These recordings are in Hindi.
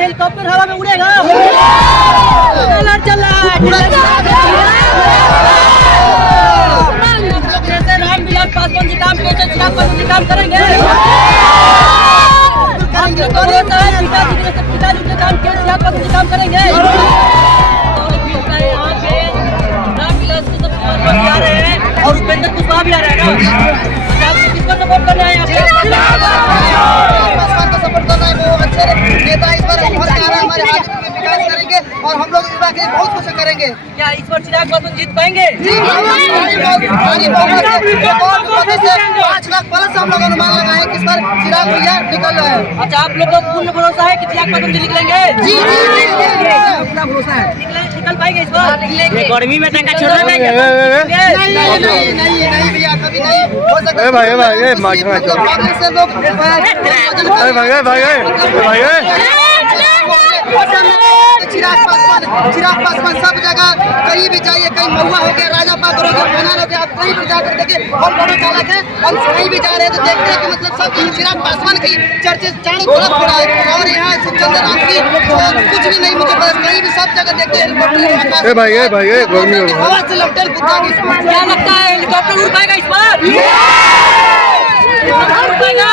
हेलीकॉप्टर हवा में उड़ेगा। चल रहा है रामविलास पासवान जी काम कैसे चिराग पासवान जी काम करेंगे। पिताजी के काम कैसे चिराग पासवान जी काम करेंगे। यहाँ पे रामविलास के सब आ रहे हैं और उपेंद्र कुशवाहा भी आ रहे हैं ना। किसको सपोर्ट कर रहे हैं यहाँ पे? सपोर्ट कर रहे हैं। वो अच्छे नेता इस बार हमारे विकास करेंगे और हम लोग इस बार बहुत कुछ करेंगे। क्या इस बार चिराग पासवान जीत पाएंगे? 5 लाख प्लस हम लोग अनुमान लगाए कि इस बार चिराग भैया निकल रहे हैं। अच्छा, आप लोग को पूर्ण भरोसा है कि चिराग पासवान जी निकलेंगे? जी पूरा भरोसा है। निकल पाएंगे इस बार? गर्मी में टंका छोड़ देंगे। नहीं भैया कभी नहीं हो सकता। चिराग पासवान सब जगह कहीं भी जाइए, कहीं महुआ हो गया, राजा पाकर हो गया, बनारस हो गया, आप कहीं भी जाकर देखिए और बड़े चालक है। हम कहीं भी जा रहे हैं तो देखते हैं कि मतलब सब चिराग पासवान की चर्चे चारों तरफ हो रहा है। और यहाँ सुखचंद्र राम की कुछ भी नहीं, मुझे बस कहीं भी सब जगह देखते हैं हेलीकॉप्टर हवा से लपटेल कुत्ता की। क्या लगता है हेलीकॉप्टर उड़ पाएगा इस बार? उड़ पाएगा?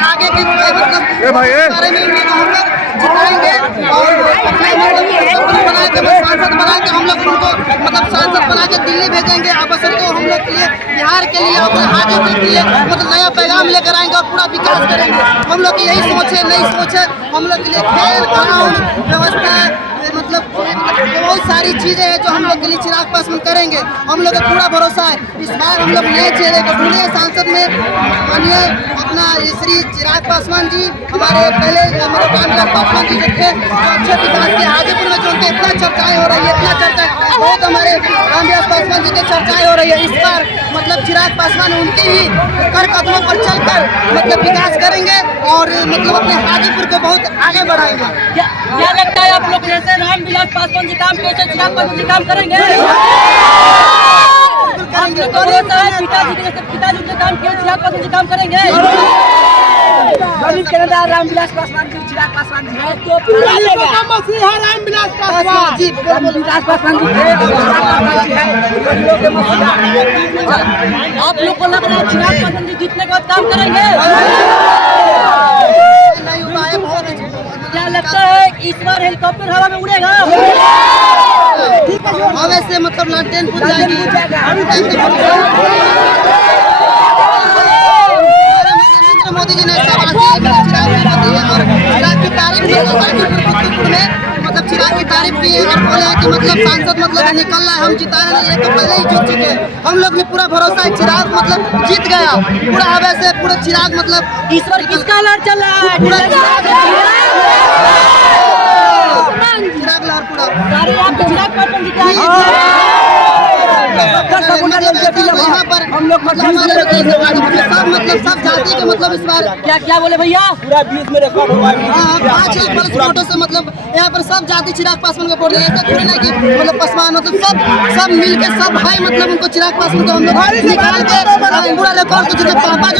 आगे के बारे में हम लोग जिताएंगे और सांसद बना के हम लोग उनको मतलब सांसद बना के दिल्ली भेजेंगे। अब को हम लोग के लिए बिहार के लिए अपने हाजीपुर के लिए मतलब नया पैगाम लेकर आएंगे और पूरा विकास करेंगे। हम लोग की यही सोच है, नई सोच है। हम लोग के लिए खेल कानून व्यवस्था मतलब बहुत सारी चीजें हैं जो हम लोग के लिए चिराग पासवान करेंगे। हम लोग का पूरा भरोसा है। इस बार हम लोग नए चेहरे को ढूंढे सांसद में माननीय अपना श्री चिराग पासवान जी, हमारे पहले रामविलास पासवान जी जो थे, अच्छे विकास के हाजीपुर में जो उनके इतना चर्चाएं हो रही है, इतना चर्चा बहुत हमारे रामविलास पासवान जी की चर्चाएं हो रही है। इस बार मतलब चिराग पासवान उनके ही कर कदमों पर चलकर मतलब विकास करेंगे और मतलब अपने हाजीपुर को बहुत आगे बढ़ाएंगे। क्या लगता है आप लोग जैसे रामविलास पासवान जी काम कैसे चिराग पासवान जी काम करेंगे? पिताजी के काम कैसे चिराग पासवान जी काम करेंगे? गरीब के नेता रामविलास पासवान जी, चिराग पासवान जी है तो रामविलास पासवान जी, रामविलास पासवान जी है। आप लोग को लग रहा है चिराग पासवान जी जीतने के बाद काम करेंगे? नहीं हुआ है बहुत। क्या लगता है इस बार हेलीकॉप्टर हवा में उड़ेगा? हवा से मतलब लालटेन पूछ जाएगी। मोदी जी ने चिराग की तारीफ की में मतलब चिराग की तारीफ की है और बोले कि मतलब सांसद मतलब निकल रहा है, हम जिता रहे हैं तो पहले ही जीत चुके हैं। हम लोग में पूरा भरोसा है चिराग मतलब जीत गया पूरा हवा से। पूरा चिराग मतलब इस बार किसका लड़ चल रहा है? पूरा चिराग लहर पूरा सारे आपके चिराग पासवान जी यहाँ पर हम लोग सब सब जाति के मतलब इस बार क्या बोले भैया? पूरा 20 में रिकॉर्ड हुआ है। 5 लाख प्लस वोटों से मतलब यहाँ पर सब जाति चिराग पासवान को वोट देंगे। ऐसा थोड़ी ना कि मतलब पासवान मतलब सब मिल के सब भाई मतलब उनको चिराग पासवान को हम लोग निकाल के पूरा रिकॉर्ड को जो पापा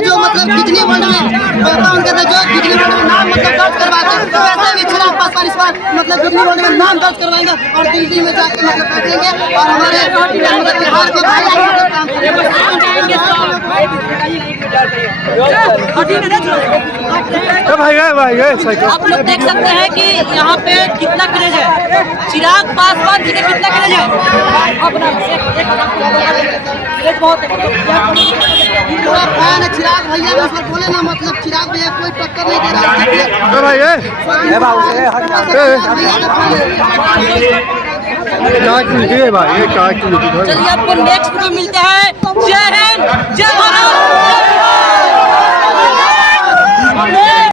जो मतलब बिजली वर्ल्ड में पापा उनके जो बिजली वर्ल्ड में नाम मतलब दर्ज करवाते हैं, वैसे भी चिराग पासवान इस बार मतलब बिजली वर्ल्ड में नाम दर्ज करवाएंगे और दिल्ली में जाके मतलब बैठेंगे और हमारे मतलब बिहार के भाई काम करेंगे। आप लोग देख सकते हैं कि यहाँ पे कितना क्रेज है चिराग पासवान जी का, कितना क्रेज है। बहुत पूरा फैन है चिराग भैया का। सर बोले ना मतलब चिराग भैया कोई टक्कर नहीं दे रहा चलिए आपको नेक्स्ट वीडियो मिलते हैं। जय हिंद, जय भारत।